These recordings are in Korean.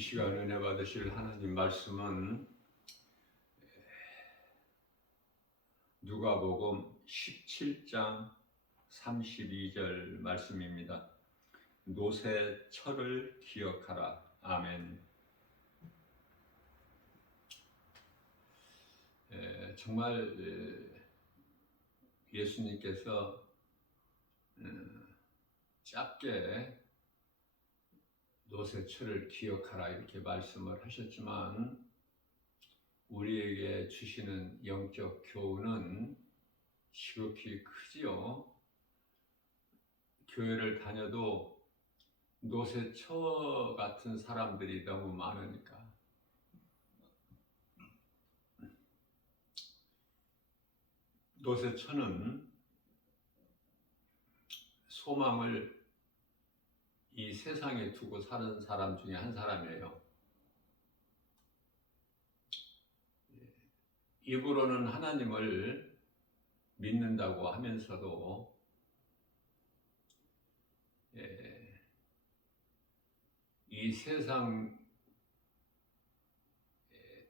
시간 은혜 받으실 하나님 말씀은 누가복음 17장 32절 말씀입니다. 노새철을 기억하라. 아멘. 정말 예수님께서 짧게 노새철을 기억하라 이렇게 말씀을 하셨지만 우리에게 주시는 영적 교훈은 지극히 크지요. 교회를 다녀도 노새처 같은 사람들이 너무 많으니까. 노새처는 소망을 이 세상에 두고 사는 사람 중에 한 사람이에요. 입으로는 하나님을 믿는다고 하면서도 이 세상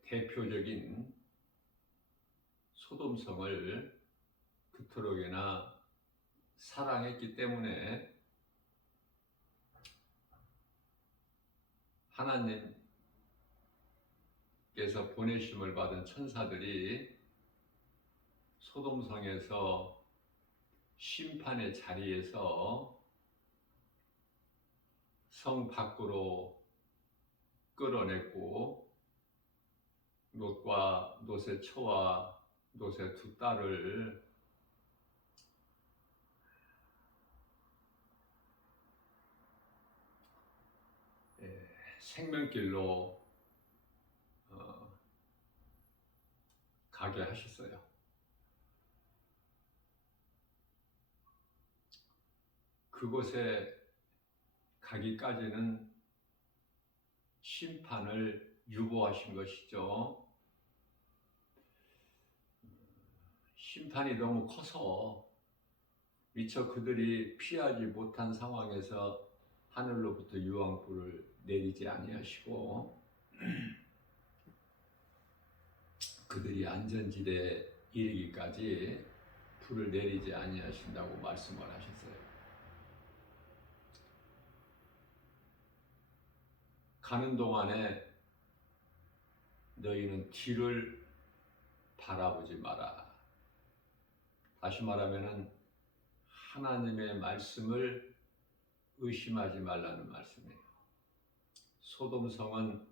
대표적인 소돔성을 그토록이나 사랑했기 때문에 하나님께서 보내심을 받은 천사들이 소돔성에서 심판의 자리에서 성 밖으로 끌어냈고 롯과 롯의 처와 롯의 두 딸을 생명길로 가게 하셨어요. 그곳에 가기까지는 심판을 유보하신 것이죠. 심판이 너무 커서 미처 그들이 피하지 못한 상황에서 하늘로부터 유황불을 내리지 아니하시고 그들이 안전지대에 이르기까지 불을 내리지 아니하신다고 말씀을 하셨어요. 가는 동안에 너희는 뒤를 바라보지 마라. 다시 말하면은 하나님의 말씀을 의심하지 말라는 말씀이에요. 소돔성은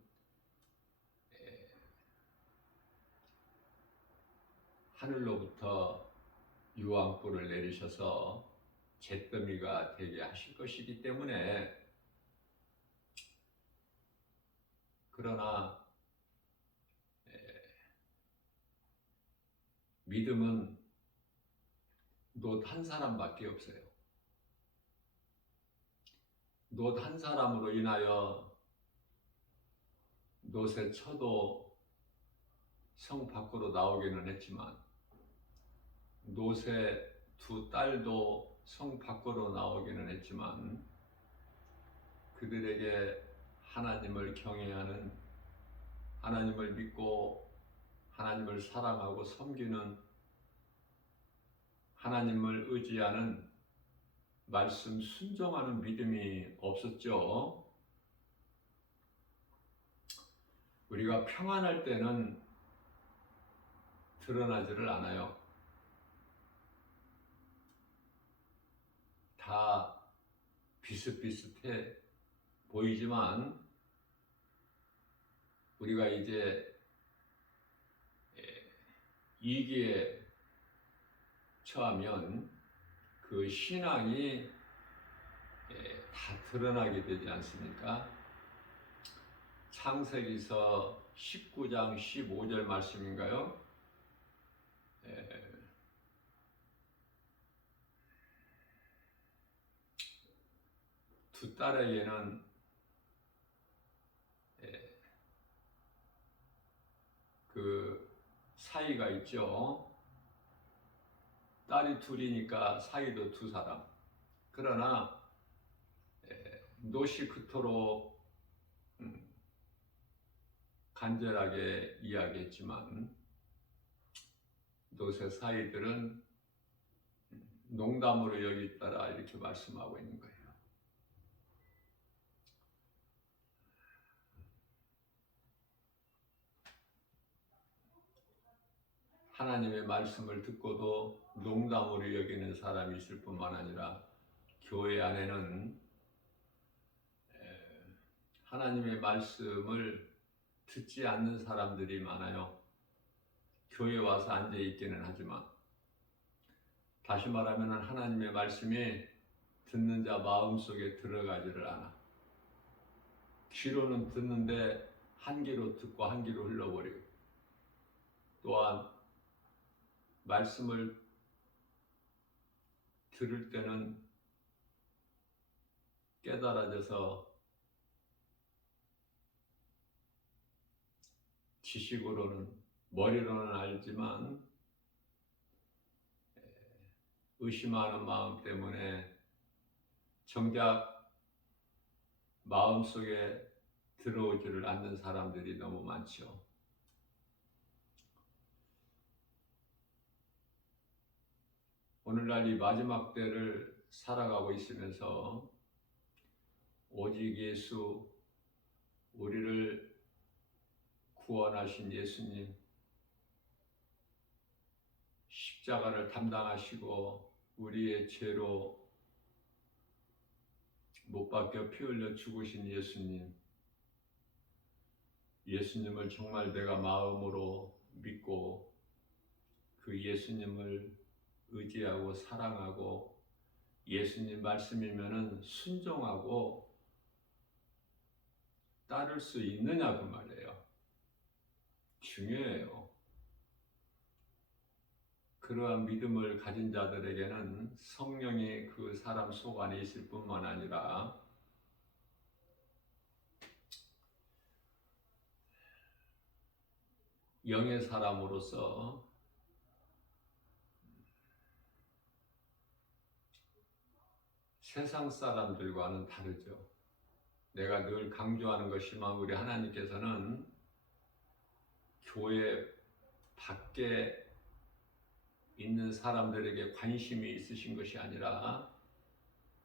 하늘로부터 유황불을 내리셔서 잿더미가 되게 하실 것이기 때문에 그러나 믿음은 롯 한 사람밖에 없어요. 롯 한 사람으로 인하여 롯의 처도 성 밖으로 나오기는 했지만 롯의 두 딸도 성 밖으로 나오기는 했지만 그들에게 하나님을 경외하는, 하나님을 믿고 하나님을 사랑하고 섬기는, 하나님을 의지하는, 말씀 순종하는 믿음이 없었죠. 우리가 평안할 때는 드러나지를 않아요. 다 비슷비슷해 보이지만 우리가 이제 위기에 처하면 그 신앙이 다 드러나게 되지 않습니까? 창세기서 19장 15절 말씀인가요? 두 딸에게는 그 사이가 있죠. 딸이 둘이니까 사이도 두 사람. 그러나 롯이 그토록 간절하게 이야기했지만 노세 사이들은 농담으로 여기다라 이렇게 말씀하고 있는 거예요. 하나님의 말씀을 듣고도 농담으로 여기는 사람이 있을 뿐만 아니라 교회 안에는 하나님의 말씀을 듣지 않는 사람들이 많아요. 교회 와서 앉아 있기는 하지만 다시 말하면 하나님의 말씀이 듣는 자 마음속에 들어가지를 않아. 귀로는 듣는데 한 귀로 듣고 한 귀로 흘러버리고, 또한 말씀을 들을 때는 깨달아져서 지식으로는 머리로는 알지만 의심하는 마음 때문에 정작 마음속에 들어오지를 않는 사람들이 너무 많죠. 오늘날 이 마지막 때를 살아가고 있으면서 오직 예수, 우리를 구원하신 예수님, 십자가를 담당하시고 우리의 죄로 못 박혀 피 흘려 죽으신 예수님을 정말 내가 마음으로 믿고 그 예수님을 의지하고 사랑하고 예수님 말씀이면은 순종하고 따를 수 있느냐 그 말이에요. 중요해요. 그러한 믿음을 가진 자들에게는 성령이 그 사람 속 안에 있을 뿐만 아니라 영의 사람으로서 세상 사람들과는 다르죠. 내가 늘 강조하는 것이지만 우리 하나님께서는 교회 밖에 있는 사람들에게 관심이 있으신 것이 아니라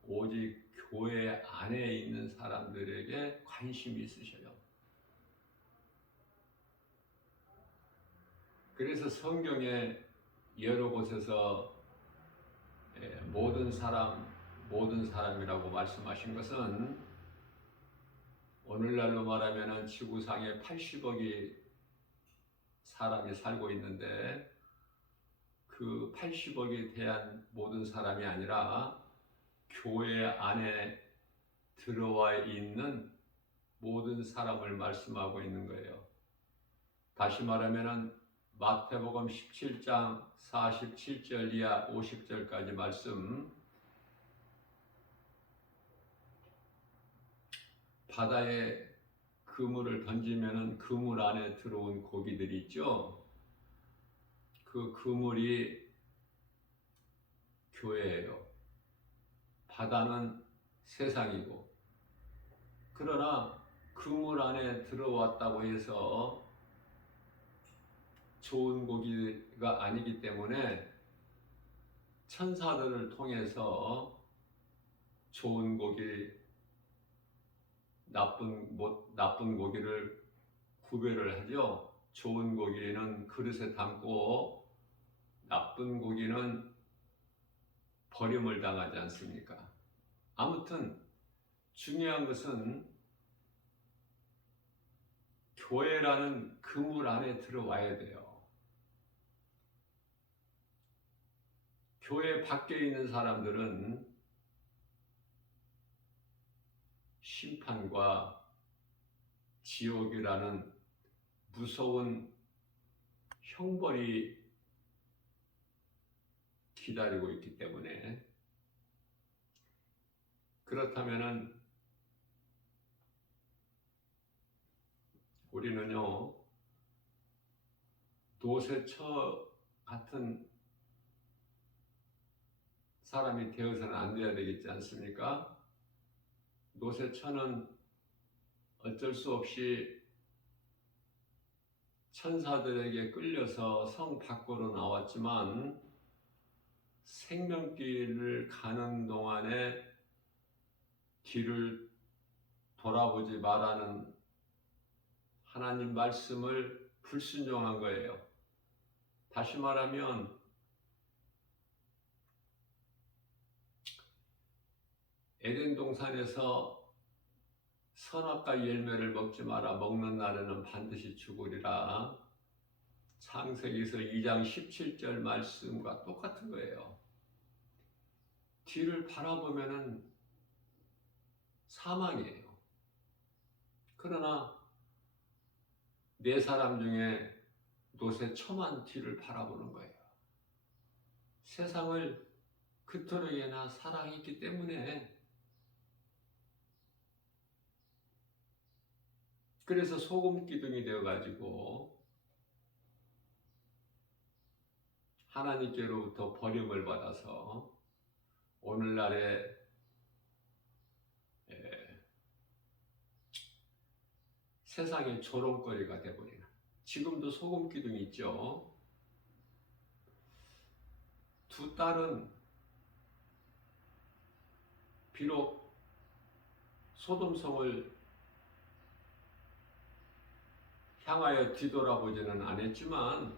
오직 교회 안에 있는 사람들에게 관심이 있으셔요. 그래서 성경에 여러 곳에서 모든 사람이라고 말씀하신 것은 오늘날로 말하면 지구상에 80억이 사람이 살고 있는데 그 80억에 대한 모든 사람이 아니라 교회 안에 들어와 있는 모든 사람을 말씀하고 있는 거예요. 다시 말하면 마태복음 17장 47절 이하 50절까지 말씀, 바다에 그물을 던지면 그물 안에 들어온 고기들이 있죠. 그 그물이 교회예요. 바다는 세상이고, 그러나 그물 안에 들어왔다고 해서 좋은 고기가 아니기 때문에 천사들을 통해서 좋은 고기, 나쁜 고기를 구별을 하죠. 좋은 고기는 그릇에 담고 나쁜 고기는 버림을 당하지 않습니까? 아무튼 중요한 것은 교회라는 그물 안에 들어와야 돼요. 교회 밖에 있는 사람들은 심판과 지옥이라는 무서운 형벌이 기다리고 있기 때문에, 그렇다면은 우리는요, 노세처 같은 사람이 되어서는 안 돼야 되겠지 않습니까? 노세처는 어쩔 수 없이 천사들에게 끌려서 성 밖으로 나왔지만 생명길을 가는 동안에 뒤를 돌아보지 말라는 하나님 말씀을 불순종한 거예요. 다시 말하면 에덴 동산에서 선악과 열매를 먹지 마라. 먹는 날에는 반드시 죽으리라. 창세기서 2장 17절 말씀과 똑같은 거예요. 뒤를 바라보면은 사망이에요. 그러나 네 사람 중에 노새 처만 뒤를 바라보는 거예요. 세상을 그토록이나 사랑했기 때문에, 그래서 소금 기둥이 되어가지고 하나님께로부터 버림을 받아서 오늘날의 세상의 조롱거리가 되어버리는, 지금도 소금 기둥이 있죠. 두 딸은 비록 소돔성을 향하여 뒤돌아보지는 않았지만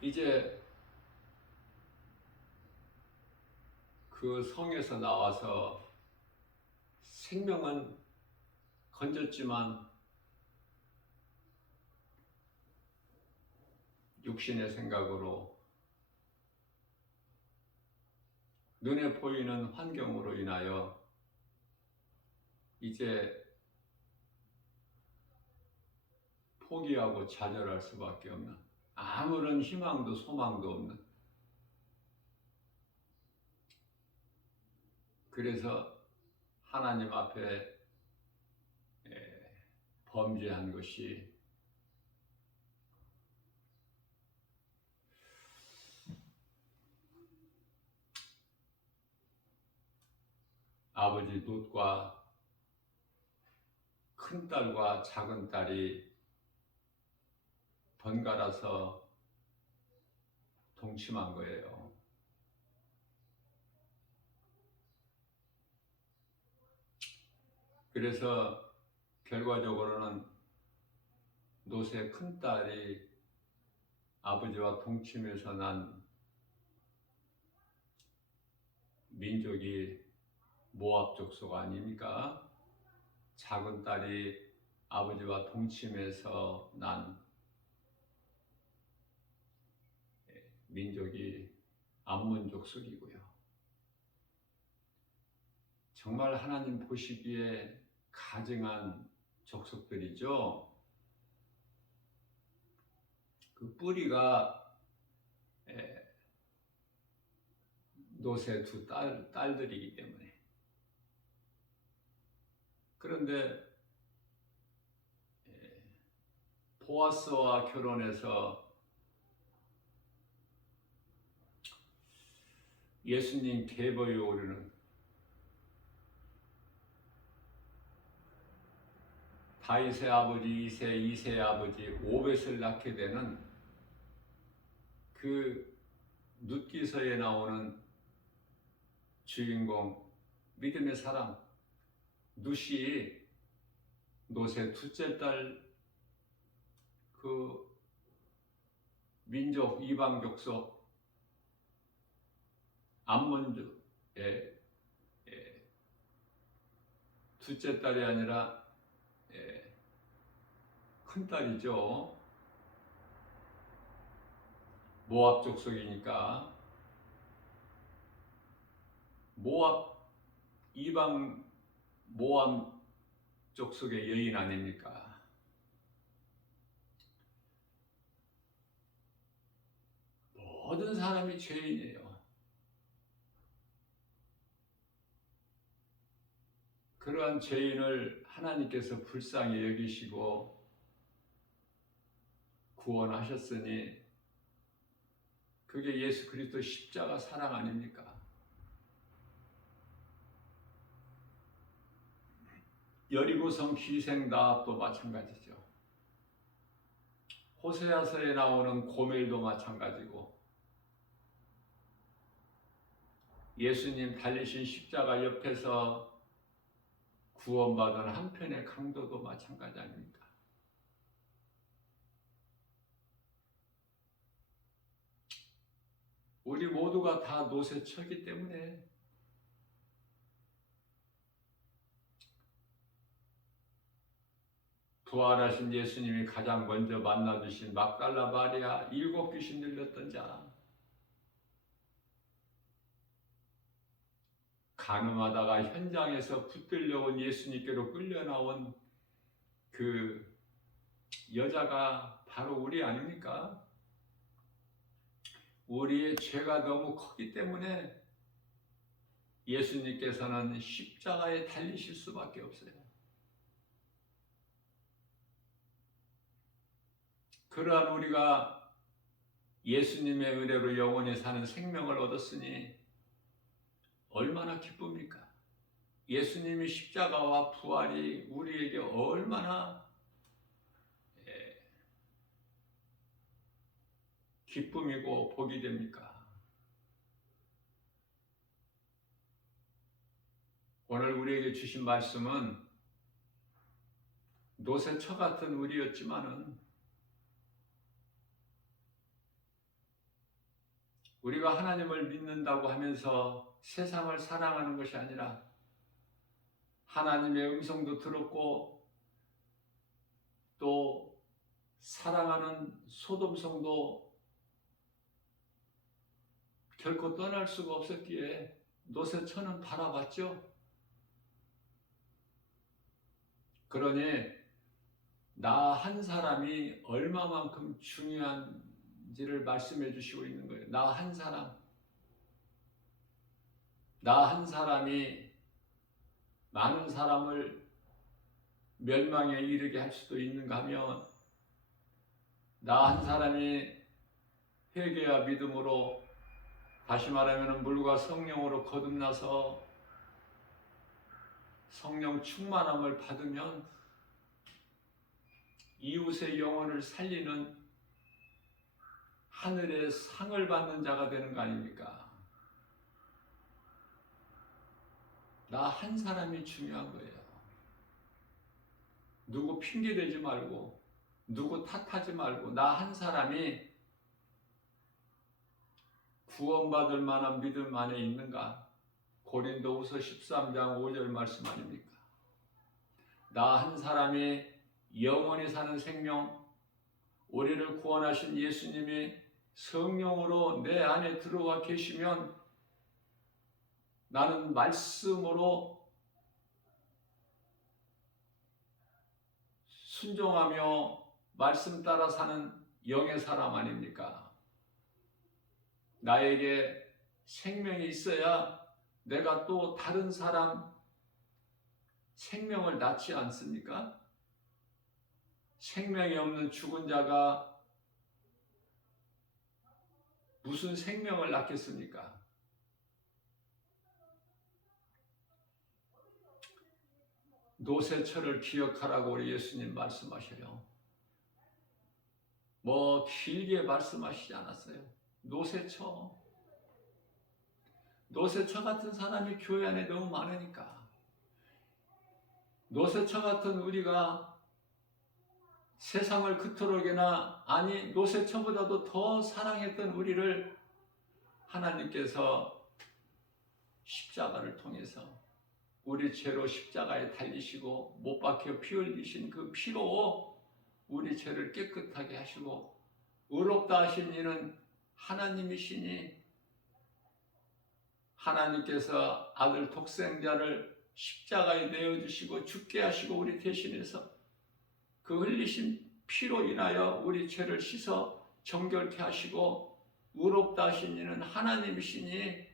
이제 그 성에서 나와서 생명은 건졌지만 육신의 생각으로 눈에 보이는 환경으로 인하여 이제 포기하고 좌절할 수밖에 없는, 아무런 희망도 소망도 없는, 그래서 하나님 앞에 범죄한 것이 아버지 롯과 큰딸과 작은딸이 번갈아서 동침한 거예요. 그래서 결과적으로는 롯의 큰딸이 아버지와 동침해서 난 민족이 모압 족속 아닙니까? 작은 딸이 아버지와 동침해서 난 민족이 암몬 족속이고요. 정말 하나님 보시기에 가증한 족속들이죠. 그 뿌리가 롯의 두 딸들이기 때문에. 그런데 보아스와 결혼해서 예수님 계보에 오르는 다윗의 아버지 이세의 아버지 오벳을 낳게 되는 그 룻기서에 나오는 주인공 믿음의 사람 룻이 롯의 둘째 딸 그 민족 이방 족속 암몬족의 둘째 딸이 아니라 큰 딸이죠. 모압 족속이니까 모압 이방 모압 족속의 여인 아닙니까? 모든 사람이 죄인이에요. 그러한 죄인을 하나님께서 불쌍히 여기시고 구원하셨으니 그게 예수 그리스도 십자가 사랑 아닙니까? 여리고성 기생다합도 마찬가지죠. 호세아서에 나오는 고멜도 마찬가지고, 예수님 달리신 십자가 옆에서 구원받은 한편의 강도도 마찬가지 아닙니까? 우리 모두가 다 노새처기 때문에 부활하신 예수님이 가장 먼저 만나주신 막달라 마리아, 7 귀신 들렸던 자, 간음하다가 현장에서 붙들려온 예수님께로 끌려나온 그 여자가 바로 우리 아닙니까? 우리의 죄가 너무 컸기 때문에 예수님께서는 십자가에 달리실 수밖에 없어요. 그러한 우리가 예수님의 은혜로 영원히 사는 생명을 얻었으니 얼마나 기쁩니까? 예수님의 십자가와 부활이 우리에게 얼마나 기쁨이고 복이 됩니까? 오늘 우리에게 주신 말씀은 노새처 같은 우리였지만은 우리가 하나님을 믿는다고 하면서 세상을 사랑하는 것이 아니라 하나님의 음성도 들었고 또 사랑하는 소돔성도 결코 떠날 수가 없었기에 노새처는 바라봤죠. 그러니 나 한 사람이 얼마만큼 중요한지를 말씀해 주시고 있는 거예요. 나 한 사람이 많은 사람을 멸망에 이르게 할 수도 있는가 하면, 나 한 사람이 회개와 믿음으로, 다시 말하면 물과 성령으로 거듭나서 성령 충만함을 받으면 이웃의 영혼을 살리는 하늘의 상을 받는 자가 되는 거 아닙니까? 나 한 사람이 중요한 거예요. 누구 핑계대지 말고, 누구 탓하지 말고, 나 한 사람이 구원받을 만한 믿음 안에 있는가? 고린도후서 13장 5절 말씀 아닙니까? 나 한 사람이 영원히 사는 생명, 우리를 구원하신 예수님이 성령으로 내 안에 들어와 계시면 나는 말씀으로 순종하며 말씀 따라 사는 영의 사람 아닙니까? 나에게 생명이 있어야 내가 또 다른 사람 생명을 낳지 않습니까? 생명이 없는 죽은 자가 무슨 생명을 낳겠습니까? 노새처를 기억하라고 우리 예수님 말씀하셔요. 뭐 길게 말씀하시지 않았어요. 노새처 같은 사람이 교회 안에 너무 많으니까, 노새처 같은 우리가 세상을 그토록이나, 아니 노새처보다도 더 사랑했던 우리를 하나님께서 십자가를 통해서 우리 죄로 십자가에 달리시고 못 박혀 피 흘리신 그 피로 우리 죄를 깨끗하게 하시고, 의롭다 하신 이는 하나님이시니 하나님께서 아들 독생자를 십자가에 내어주시고 죽게 하시고 우리 대신해서 그 흘리신 피로 인하여 우리 죄를 씻어 정결케 하시고 의롭다 하신 이는 하나님이시니,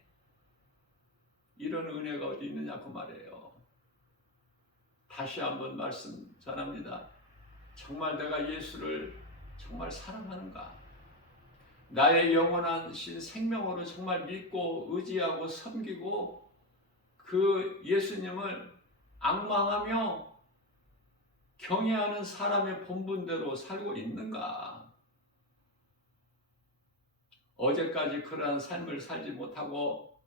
이런 은혜가 어디 있느냐고 말해요. 다시 한번 말씀 전합니다. 정말 내가 예수를 정말 사랑하는가? 나의 영원하신 생명으로 정말 믿고 의지하고 섬기고 그 예수님을 앙망하며 경외하는 사람의 본분대로 살고 있는가? 어제까지 그러한 삶을 살지 못하고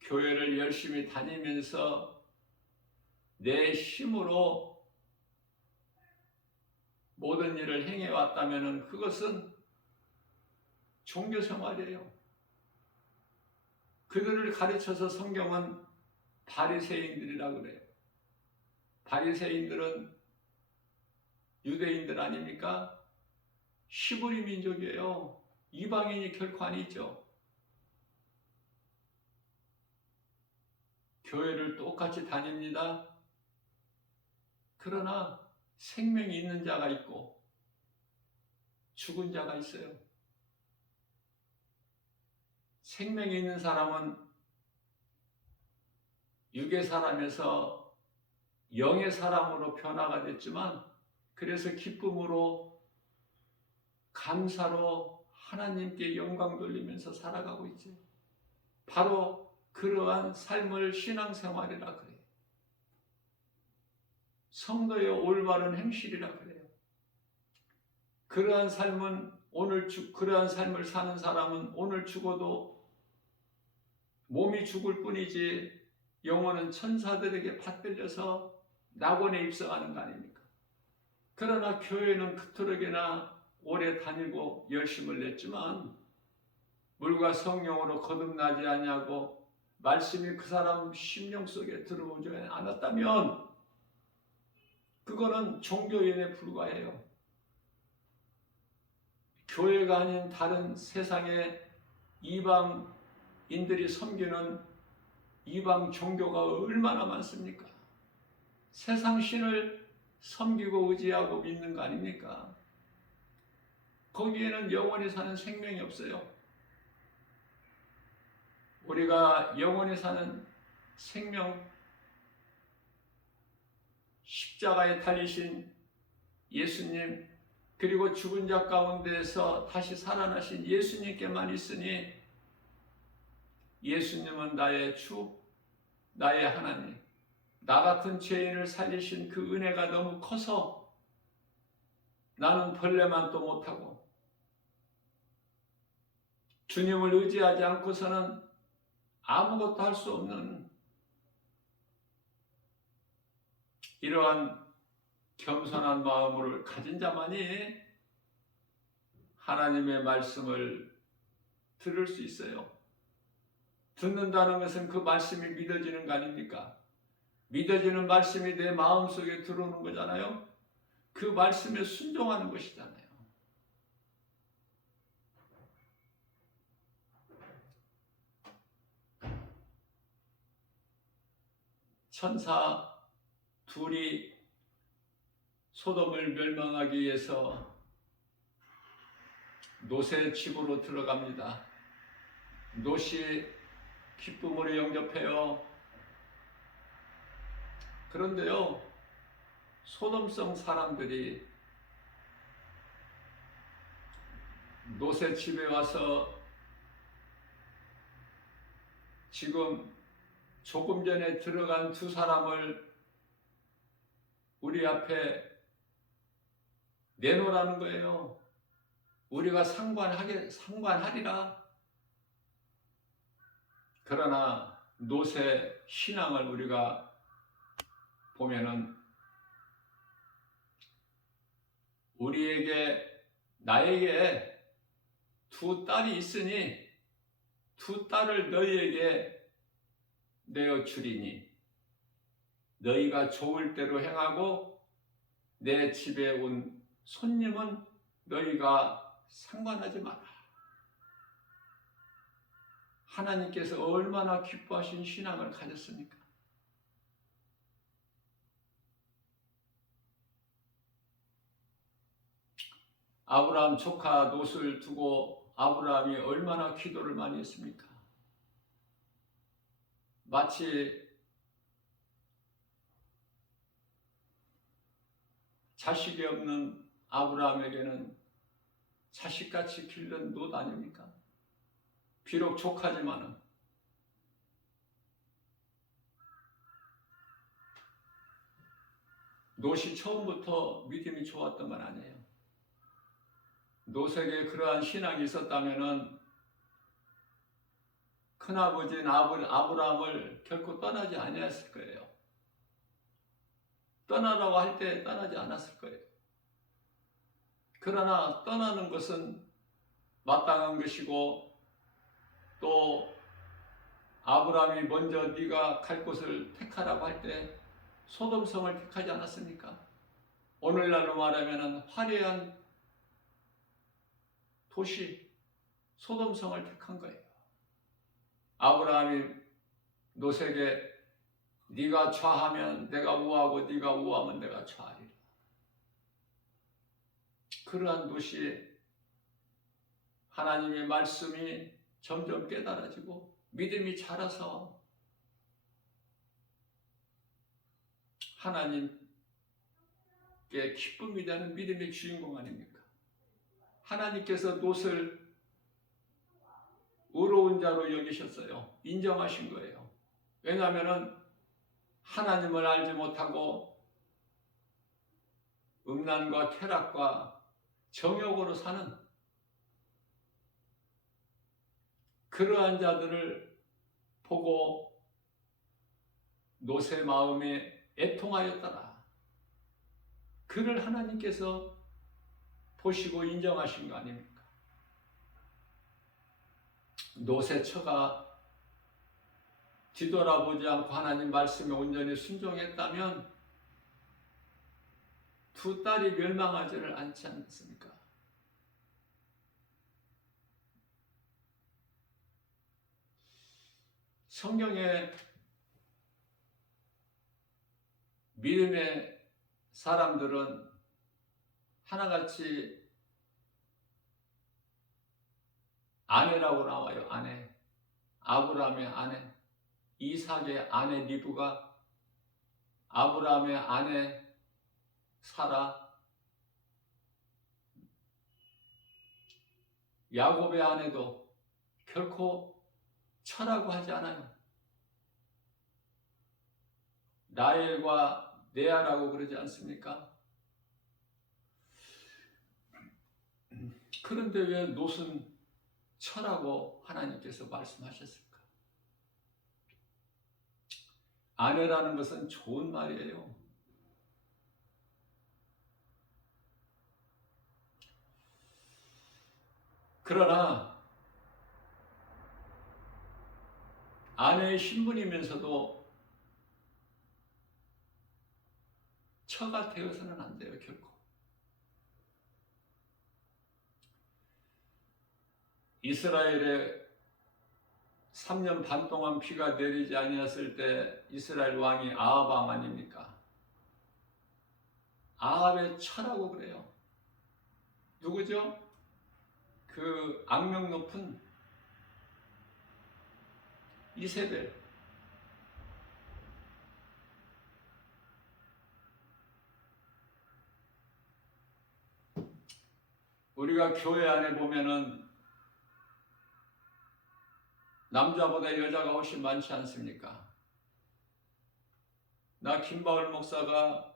교회를 열심히 다니면서 내 힘으로 모든 일을 행해왔다면 그것은 종교생활이에요. 그들을 가르쳐서 성경은 바리새인들이라 그래요. 바리새인들은 유대인들 아닙니까? 히브리 민족이에요. 이방인이 결코 아니죠. 교회를 똑같이 다닙니다. 그러나 생명이 있는 자가 있고 죽은 자가 있어요. 생명이 있는 사람은 육의 사람에서 영의 사람으로 변화가 됐지만 그래서 기쁨으로 감사로 하나님께 영광 돌리면서 살아가고 있지. 바로 그러한 삶을 신앙생활이라 그래요. 성도의 올바른 행실이라 그래요. 그러한 삶은 그러한 삶을 사는 사람은 오늘 죽어도 몸이 죽을 뿐이지 영혼은 천사들에게 받들려서 낙원에 입성하는 거 아닙니까? 그러나 교회는 그토록이나 오래 다니고 열심을 냈지만 물과 성령으로 거듭나지 아니하고 말씀이 그 사람 심령 속에 들어오지 않았다면 그거는 종교인에 불과해요. 교회가 아닌 다른 세상의 이방인들이 섬기는 이방 종교가 얼마나 많습니까? 세상 신을 섬기고 의지하고 믿는 거 아닙니까? 거기에는 영원히 사는 생명이 없어요. 우리가 영원히 사는 생명, 십자가에 달리신 예수님, 그리고 죽은 자 가운데서 다시 살아나신 예수님께만 있으니 예수님은 나의 주, 나의 하나님, 나 같은 죄인을 살리신 그 은혜가 너무 커서 나는 벌레만 또 못하고 주님을 의지하지 않고서는 아무것도 할 수 없는 이러한 겸손한 마음을 가진 자만이 하나님의 말씀을 들을 수 있어요. 듣는다는 것은 그 말씀이 믿어지는 거 아닙니까? 믿어지는 말씀이 내 마음속에 들어오는 거잖아요. 그 말씀에 순종하는 것이잖아요. 천사 둘이 소돔을 멸망하기 위해서 롯의 집으로 들어갑니다. 롯이 기쁨으로 영접해요. 그런데요, 소돔성 사람들이 롯의 집에 와서 지금 조금 전에 들어간 두 사람을 우리 앞에 내놓으라는 거예요. 우리가 상관하리라. 그러나 롯의 신앙을 우리가 보면은 나에게 두 딸이 있으니 두 딸을 너희에게 내어 주리니 너희가 좋을 대로 행하고 내 집에 온 손님은 너희가 상관하지 마라. 하나님께서 얼마나 기뻐하신 신앙을 가졌습니까? 아브라함 조카 롯을 두고 아브라함이 얼마나 기도를 많이 했습니까? 마치 자식이 없는 아브라함에게는 자식같이 길른 롯 아닙니까? 비록 조카지만은 롯이 처음부터 믿음이 좋았던 건 아니에요. 롯에게 그러한 신앙이 있었다면은 큰아버지인 아브라함을 결코 떠나지 아니했을 거예요. 떠나라고 할 때 떠나지 않았을 거예요. 그러나 떠나는 것은 마땅한 것이고, 또 아브라함이 먼저 네가 갈 곳을 택하라고 할 때 소돔성을 택하지 않았습니까? 오늘날로 말하면 화려한 도시 소돔성을 택한 거예요. 아브라함이 롯에게 네가 좌하면 내가 우하고 네가 우하면 내가 좌하리라. 그러한 도시에 하나님의 말씀이 점점 깨달아지고 믿음이 자라서 하나님께 기쁨이 되는 믿음의 주인공 아닙니까? 하나님께서 롯을 의로운 자로 여기셨어요. 인정하신 거예요. 왜냐하면 하나님을 알지 못하고 음란과 쾌락과 정욕으로 사는 그러한 자들을 보고 롯의 마음에 애통하였더라. 그를 하나님께서 보시고 인정하신 거 아닙니까? 롯의 처가 뒤돌아보지 않고 하나님 말씀에 온전히 순종했다면 두 딸이 멸망하지를 않지 않습니까? 성경에 믿음의 사람들은 하나같이 아내라고 나와요. 아내. 아브라함의 아내. 이삭의 아내 리브가, 아브라함의 아내 사라, 야곱의 아내도 결코 처라고 하지 않아요. 라헬과 레아라고 그러지 않습니까? 그런데 왜 롯은 처라고 하나님께서 말씀하셨을까? 아내라는 것은 좋은 말이에요. 그러나 아내의 신분이면서도 처가 되어서는 안 돼요, 결코. 이스라엘에 3년 반 동안 비가 내리지 아니었을 때 이스라엘 왕이 아합 왕 아닙니까? 아합의 처라고 그래요. 누구죠? 그 악명 높은 이세벨. 우리가 교회 안에 보면은 남자보다 여자가 훨씬 많지 않습니까? 나 김바울 목사가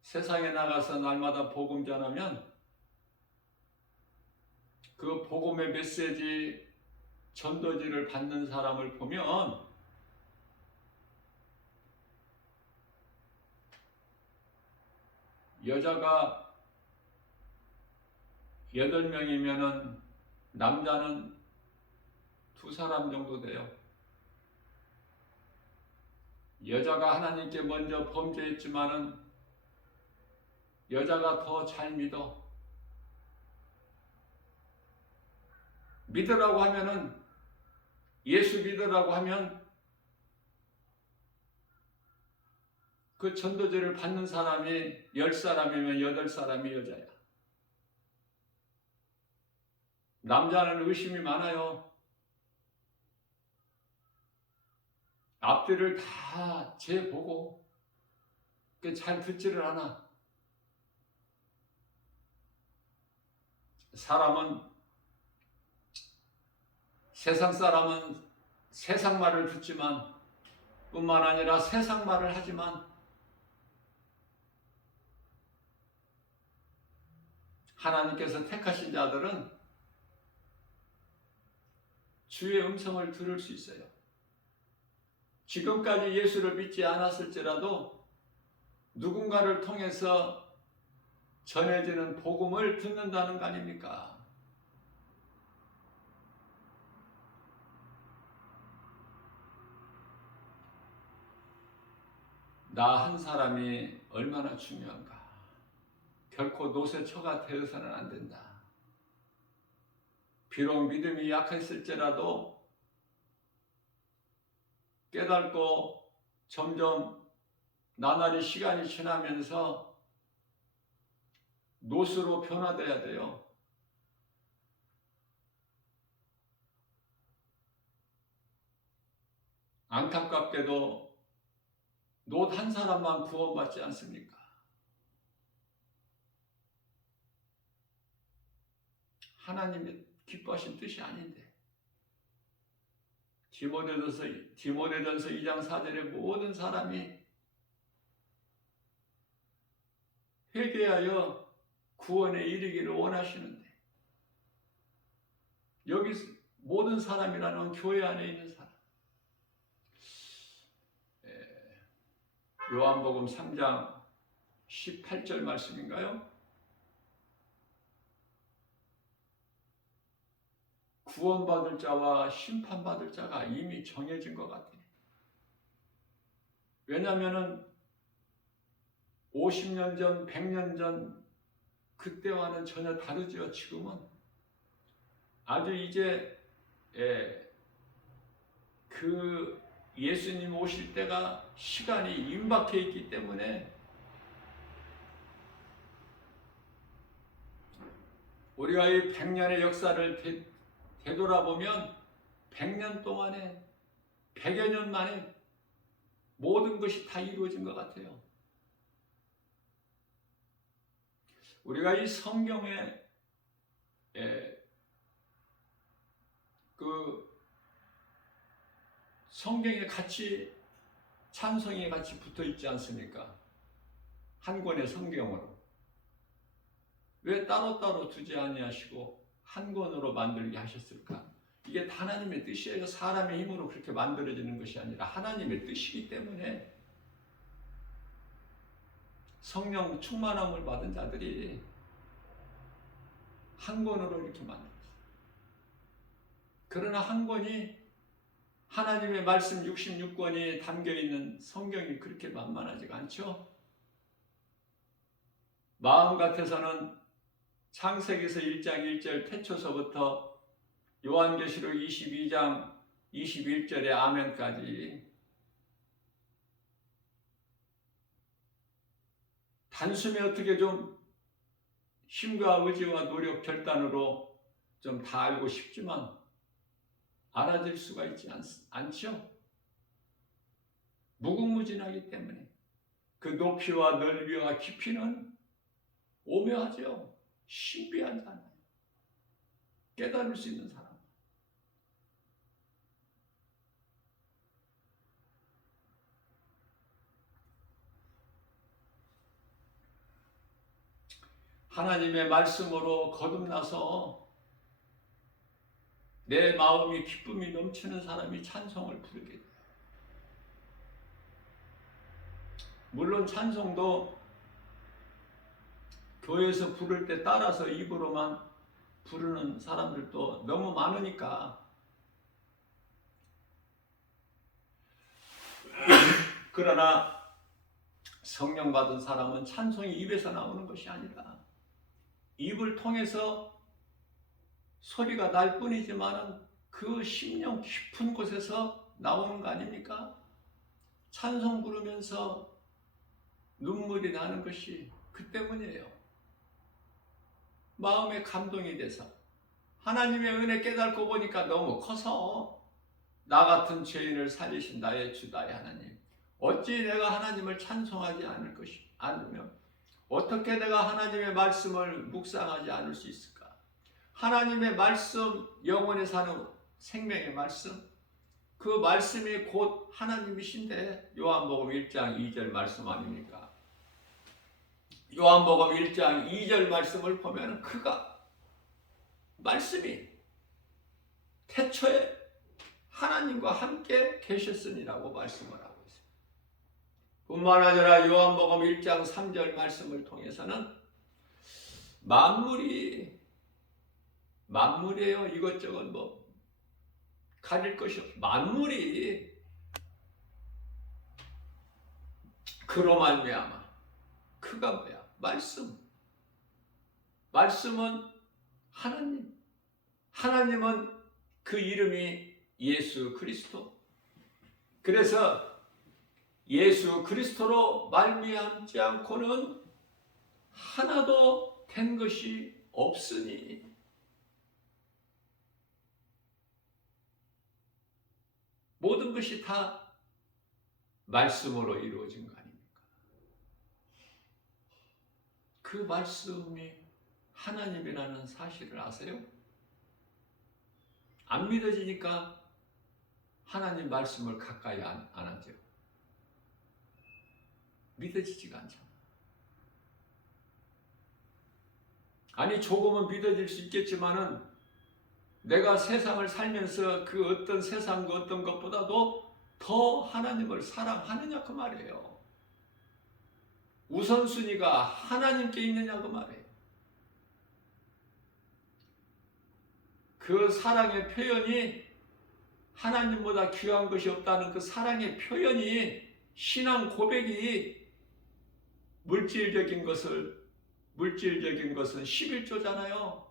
세상에 나가서 날마다 복음 전하면 그 복음의 메시지 전도지를 받는 사람을 보면 여자가 8명이면은 남자는 2사람 정도 돼요. 여자가 하나님께 먼저 범죄했지만은 여자가 더 잘 믿어. 믿으라고 하면은, 예수 믿으라고 하면 그 전도제를 받는 사람이 10사람이면 8사람이 여자야. 남자는 의심이 많아요. 앞뒤를 다 재보고 잘 듣지를 않아. 세상 사람은 세상 말을 듣지만 뿐만 아니라 세상 말을 하지만 하나님께서 택하신 자들은 주의 음성을 들을 수 있어요. 지금까지 예수를 믿지 않았을지라도 누군가를 통해서 전해지는 복음을 듣는다는 거 아닙니까? 나 한 사람이 얼마나 중요한가. 결코 노새처가 되어서는 안 된다. 비록 믿음이 약했을지라도 깨닫고 점점 나날이 시간이 지나면서 노스로 변화돼야 돼요. 안타깝게도 노 한 사람만 구원받지 않습니까? 하나님의 기뻐하신 뜻이 아닌데. 디모데전서 2장 4절에 모든 사람이 회개하여 구원에 이르기를 원하시는데, 여기 모든 사람이라는 교회 안에 있는 사람, 요한복음 3장 18절 말씀인가요? 구원받을 자와 심판받을 자가 이미 정해진 것 같아요. 왜냐하면 50년 전, 100년 전 그때와는 전혀 다르죠. 지금은 아주 이제 그 예수님 오실 때가 시간이 임박해 있기 때문에 우리가 이 100년의 역사를 되돌아보면 100년 동안에 100여 년 만에 모든 것이 다 이루어진 것 같아요. 우리가 이 성경에 성경에 같이 찬송이 같이 붙어 있지 않습니까? 한 권의 성경으로. 왜 따로따로 두지 아니하시고 한 권으로 만들게 하셨을까? 이게 하나님의 뜻이에요. 사람의 힘으로 그렇게 만들어지는 것이 아니라 하나님의 뜻이기 때문에 성령 충만함을 받은 자들이 한 권으로 이렇게 만들었어요. 그러나 한 권이 하나님의 말씀 66권이 담겨있는 성경이 그렇게 만만하지가 않죠. 마음 같아서는 창세기서 1장 1절 태초서부터 요한계시록 22장 21절의 아멘까지 단숨에 어떻게 좀 힘과 의지와 노력 결단으로 좀 다 알고 싶지만 알아질 수가 있지 않죠. 무궁무진하기 때문에 그 높이와 넓이와 깊이는 오묘하죠. 신비하잖아요. 깨달을 수 있는 사람. 하나님의 말씀으로 거듭나서 내 마음이 기쁨이 넘치는 사람이 찬송을 부르게 돼요. 물론 찬송도 교회에서 부를 때 따라서 입으로만 부르는 사람들도 너무 많으니까. 그러나 성령 받은 사람은 찬송이 입에서 나오는 것이 아니라 입을 통해서 소리가 날 뿐이지만 그 심령 깊은 곳에서 나오는 거 아닙니까? 찬송 부르면서 눈물이 나는 것이 그 때문이에요. 마음에 감동이 돼서 하나님의 은혜 깨닫고 보니까 너무 커서 나 같은 죄인을 살리신 나의 주 나의 하나님, 어찌 내가 하나님을 찬송하지 않으며 어떻게 내가 하나님의 말씀을 묵상하지 않을 수 있을까? 하나님의 말씀, 영원에 사는 생명의 말씀, 그 말씀이 곧 하나님이신데 요한복음 1장 2절 말씀 아닙니까? 요한복음 1장 2절 말씀을 보면 그가 말씀이 태초에 하나님과 함께 계셨으니라고 말씀을 하고 있습니다. 뿐만 아니라 요한복음 1장 3절 말씀을 통해서는 만물이에요. 이것저것 뭐 가릴 것이 없어. 만물이 그로 말미암아. 그가 뭐야? 말씀. 말씀은 하나님. 하나님은 그 이름이 예수 그리스도. 그래서 예수 그리스도로 말미암지 않고는 하나도 된 것이 없으니 모든 것이 다 말씀으로 이루어진 거 아닙니까? 그 말씀이 하나님이라는 사실을 아세요? 안 믿어지니까 하나님 말씀을 가까이 안 하죠. 믿어지지가 않잖아. 아니 조금은 믿어질 수 있겠지만은 내가 세상을 살면서 그 어떤 세상 그 어떤 것보다도 더 하나님을 사랑하느냐 그 말이에요. 우선순위가 하나님께 있느냐 그 말이에요. 그 사랑의 표현이 하나님보다 귀한 것이 없다는 그 사랑의 표현이 신앙 고백이 물질적인 것은 11조잖아요.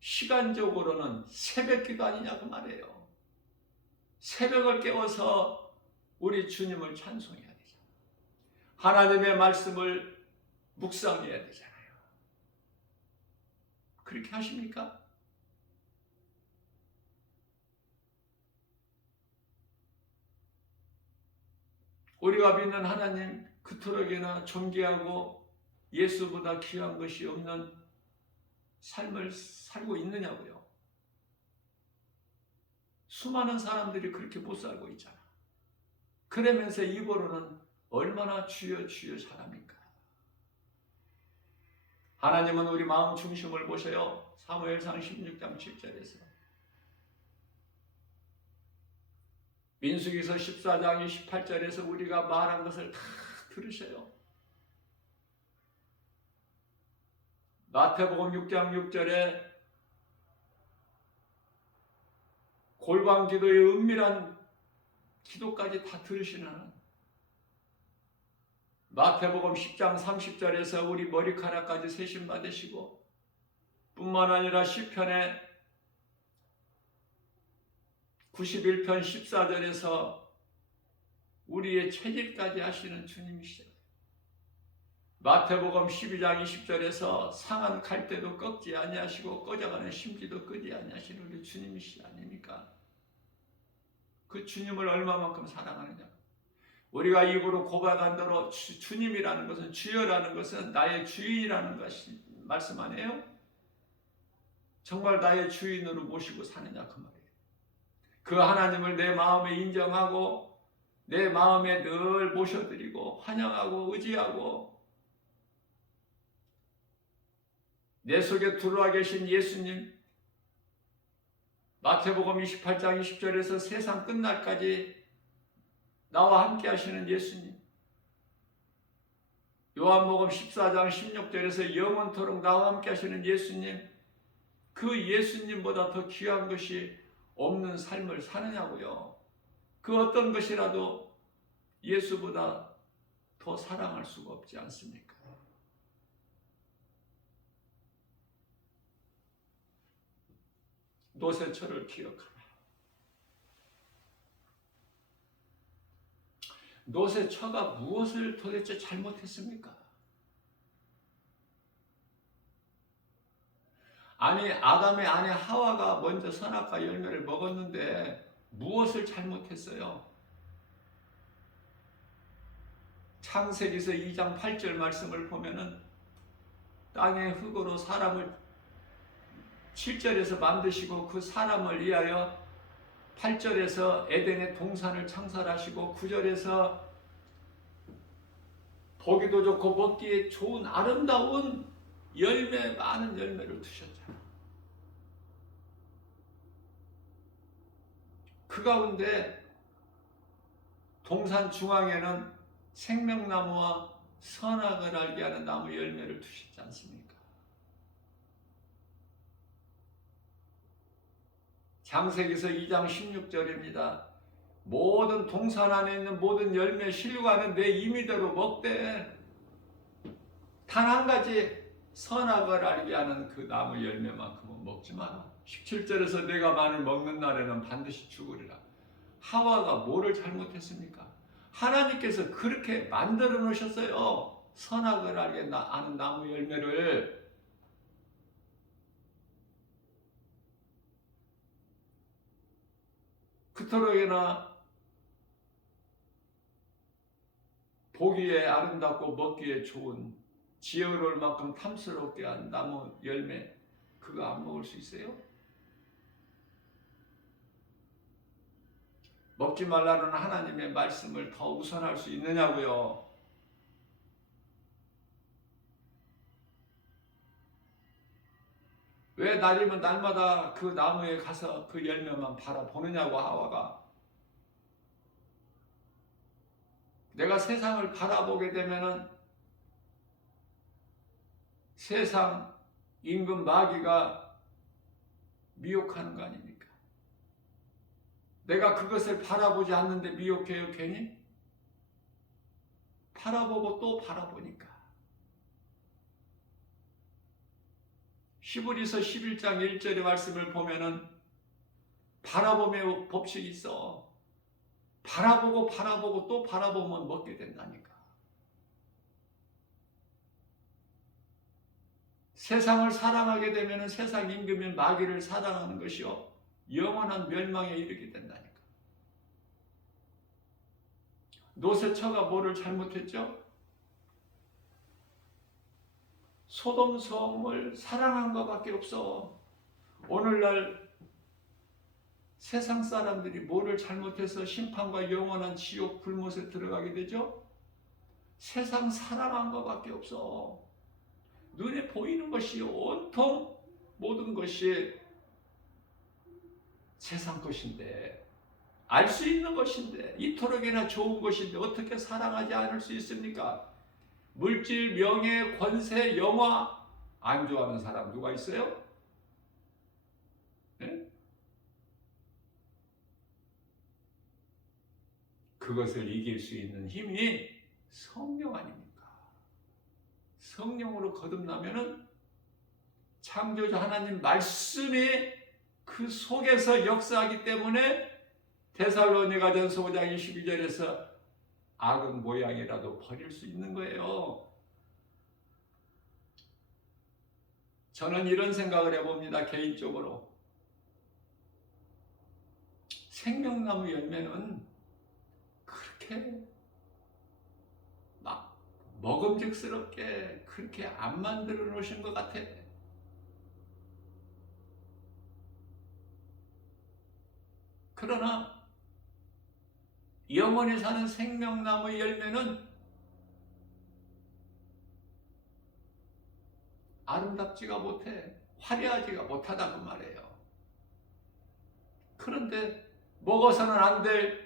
시간적으로는 새벽기도 아니냐 그 말이에요. 새벽을 깨워서 우리 주님을 찬송해야 되잖아요. 하나님의 말씀을 묵상해야 되잖아요. 그렇게 하십니까? 우리가 믿는 하나님 그토록이나 존귀하고 예수보다 귀한 것이 없는 삶을 살고 있느냐고요. 수많은 사람들이 그렇게 못 살고 있잖아. 그러면서 입으로는 얼마나 주여 주여 잘합니까? 하나님은 우리 마음 중심을 보세요. 사무엘상 16장 7절에서 민수기서 14장 28절에서 우리가 말한 것을 다 들으셔요. 마태복음 6장 6절에 골방 기도의 은밀한 기도까지 다 들으시는 하나님. 마태복음 10장 30절에서 우리 머리카락까지 세심 받으시고 뿐만 아니라 시편의 91편 14절에서 우리의 체질까지 하시는 주님이시죠. 마태복음 12장 20절에서 상한 갈대도 꺾지 아니하시고 꺼져가는 심지도 끄지 아니하시는 우리 주님이시 아닙니까? 그 주님을 얼마만큼 사랑하느냐. 우리가 입으로 고백한 대로 주님이라는 것은, 주여라는 것은 나의 주인이라는 것이 말씀 아니에요? 정말 나의 주인으로 모시고 사느냐 그 말이에요. 그 하나님을 내 마음에 인정하고 내 마음에 늘 모셔드리고 환영하고 의지하고 내 속에 들어와 계신 예수님, 마태복음 28장 20절에서 세상 끝날까지 나와 함께 하시는 예수님, 요한복음 14장 16절에서 영원토록 나와 함께 하시는 예수님, 그 예수님보다 더 귀한 것이 없는 삶을 사느냐고요. 그 어떤 것이라도 예수보다 더 사랑할 수가 없지 않습니까? 노새처를 기억하라. 노새처가 무엇을 도대체 잘못했습니까? 아니 아담의 아내 하와가 먼저 선악과 열매를 먹었는데 무엇을 잘못했어요? 창세기서 2장 8절 말씀을 보면은 땅의 흙으로 사람을 7절에서 만드시고 그 사람을 위하여 8절에서 에덴의 동산을 창설하시고 9절에서 보기도 좋고 먹기에 좋은 아름다운 열매, 많은 열매를 두셨잖아. 그 가운데 동산 중앙에는 생명나무와 선악을 알게 하는 나무 열매를 두셨지 않습니까? 창세기서 2장 16절입니다. 모든 동산 안에 있는 모든 열매 실과는 내 임의대로 먹되 단 한 가지 선악을 알게 하는 그 나무 열매만큼은 먹지 마라. 17절에서 내가 만일 먹는 날에는 반드시 죽으리라. 하와가 뭐를 잘못했습니까? 하나님께서 그렇게 만들어 놓으셨어요. 선악을 알게 아는 나무 열매를. 그토록이나 보기에 아름답고 먹기에 좋은 지혜로울 만큼 탐스럽게 한 나무 열매, 그거 안 먹을 수 있어요? 먹지 말라는 하나님의 말씀을 더 우선할 수 있느냐고요? 왜 날이면 날마다 그 나무에 가서 그 열매만 바라보느냐고, 하와가. 내가 세상을 바라보게 되면은 세상 임금 마귀가 미혹하는 거 아닙니까? 내가 그것을 바라보지 않는데 미혹해요, 괜히? 바라보고 또 바라보니까. 히브리서 11장 1절의 말씀을 보면은 바라봄의 법칙이 있어. 바라보고 또 바라보면 먹게 된다니까. 세상을 사랑하게 되면 세상 임금인 마귀를 사랑하는 것이요 영원한 멸망에 이르게 된다니까. 노세처가 뭐를 잘못했죠? 소돔 소음을 사랑한 것밖에 없어. 오늘날 세상 사람들이 뭐를 잘못해서 심판과 영원한 지옥 불못에 들어가게 되죠? 세상 사랑한 것밖에 없어. 눈에 보이는 것이 온통 모든 것이 세상 것인데, 알 수 있는 것인데, 이토록이나 좋은 것인데 어떻게 사랑하지 않을 수 있습니까? 물질, 명예, 권세, 영화 안 좋아하는 사람 누가 있어요? 네? 그것을 이길 수 있는 힘이 성령 아닙니까? 성령으로 거듭나면은 창조주 하나님 말씀이 그 속에서 역사하기 때문에 데살로니가전서 5장 22절에서 악은 모양이라도 버릴 수 있는 거예요. 저는 이런 생각을 해봅니다. 개인적으로. 생명나무 열매는 그렇게 막 먹음직스럽게 그렇게 안 만들어 놓으신 것 같아. 그러나 영원히 사는 생명나무 열매는 아름답지가 못해. 화려하지가 못하다고 말해요. 그런데 먹어서는 안 될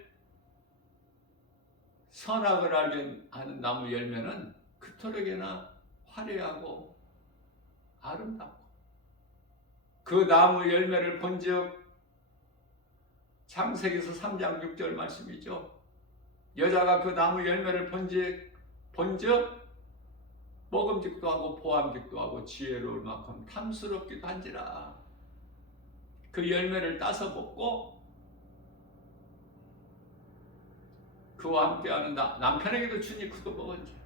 선악을 알게 하는 나무 열매는 그토록이나 화려하고 아름답고, 그 나무 열매를 본즉 창세기서 3장 6절 말씀이죠. 여자가 그 나무 열매를 본즉 먹음직도 하고 보암직도 하고 지혜로울 만큼 탐스럽기도 한지라. 그 열매를 따서 먹고 그와 함께하는 남편에게도 주니 그도 먹은지.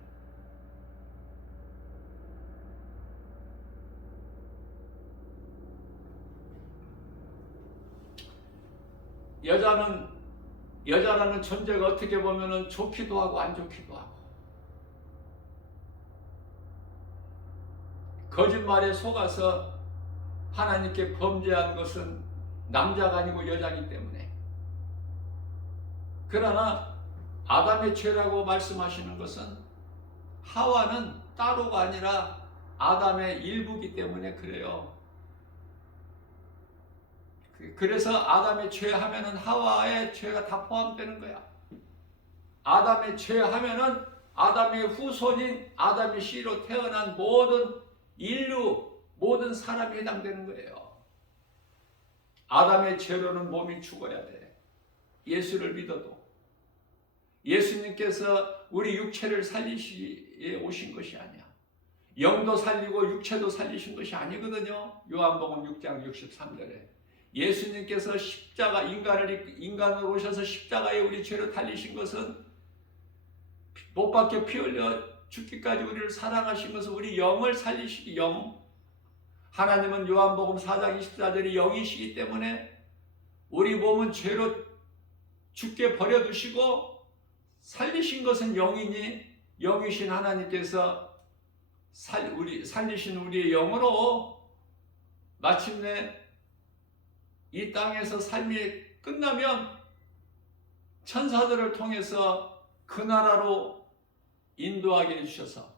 여자라는 존재가 어떻게 보면은 좋기도 하고 안 좋기도 하고, 거짓말에 속아서 하나님께 범죄한 것은 남자가 아니고 여자이기 때문에. 그러나 아담의 죄라고 말씀하시는 것은 하와는 따로가 아니라 아담의 일부이기 때문에 그래요. 그래서 아담의 죄하면은 하와의 죄가 다 포함되는 거야. 아담의 죄하면은 아담의 후손인 아담의 씨로 태어난 모든 인류, 모든 사람이 해당되는 거예요. 아담의 죄로는 몸이 죽어야 돼. 예수를 믿어도. 예수님께서 우리 육체를 살리시에 오신 것이 아니야. 영도 살리고 육체도 살리신 것이 아니거든요. 요한복음 6장 63절에 예수님께서 십자가 인간으로 오셔서 십자가에 우리 죄를 달리신 것은 못 박혀 피 흘려 죽기까지 우리를 사랑하신 것은 우리 영을 살리시기 영. 하나님은 요한복음 4장 24절에 영이시기 때문에 우리 몸은 죄로 죽게 버려두시고 살리신 것은 영이니 영이신 하나님께서 살리신 우리의 영으로 마침내 이 땅에서 삶이 끝나면 천사들을 통해서 그 나라로 인도하게 해주셔서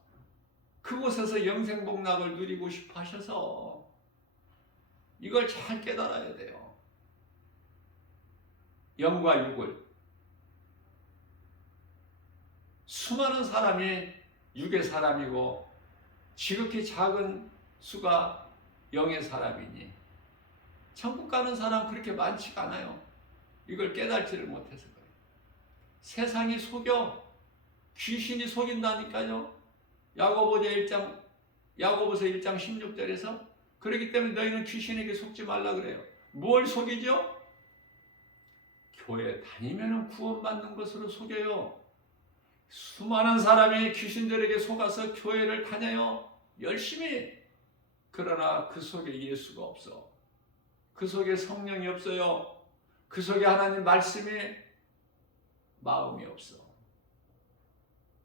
그곳에서 영생복락을 누리고 싶어 하셔서 이걸 잘 깨달아야 돼요. 영과 육을. 수많은 사람이 육의 사람이고 지극히 작은 수가 영의 사람이니 천국 가는 사람 그렇게 많지가 않아요. 이걸 깨달지를 못해서 그래요. 세상이 속여. 귀신이 속인다니까요. 야고보서 1장 16절에서 그렇기 때문에 너희는 귀신에게 속지 말라 그래요. 뭘 속이죠? 교회 다니면 구원받는 것으로 속여요. 수많은 사람이 귀신들에게 속아서 교회를 다녀요. 열심히. 그러나 그 속에 예수가 없어. 그 속에 성령이 없어요. 그 속에 하나님 말씀이 마음이 없어.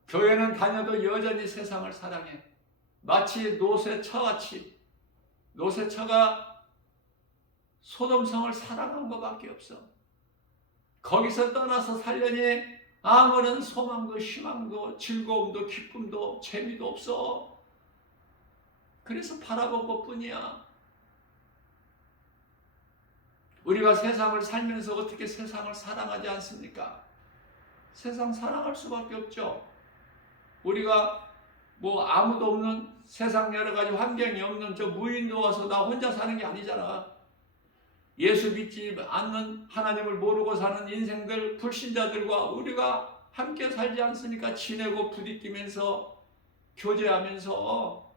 교회는 다녀도 여전히 세상을 사랑해. 마치 노새처같이. 노새처가 소돔성을 사랑한 것밖에 없어. 거기서 떠나서 살려니 아무런 소망도 희망도 즐거움도 기쁨도 재미도 없어. 그래서 바라본 것뿐이야. 우리가 세상을 살면서 어떻게 세상을 사랑하지 않습니까? 세상 사랑할 수밖에 없죠. 우리가 아무도 없는 세상 여러 가지 환경이 없는 저 무인도 와서 나 혼자 사는 게 아니잖아. 예수 믿지 않는 하나님을 모르고 사는 인생들, 불신자들과 우리가 함께 살지 않습니까? 지내고 부딪히면서 교제하면서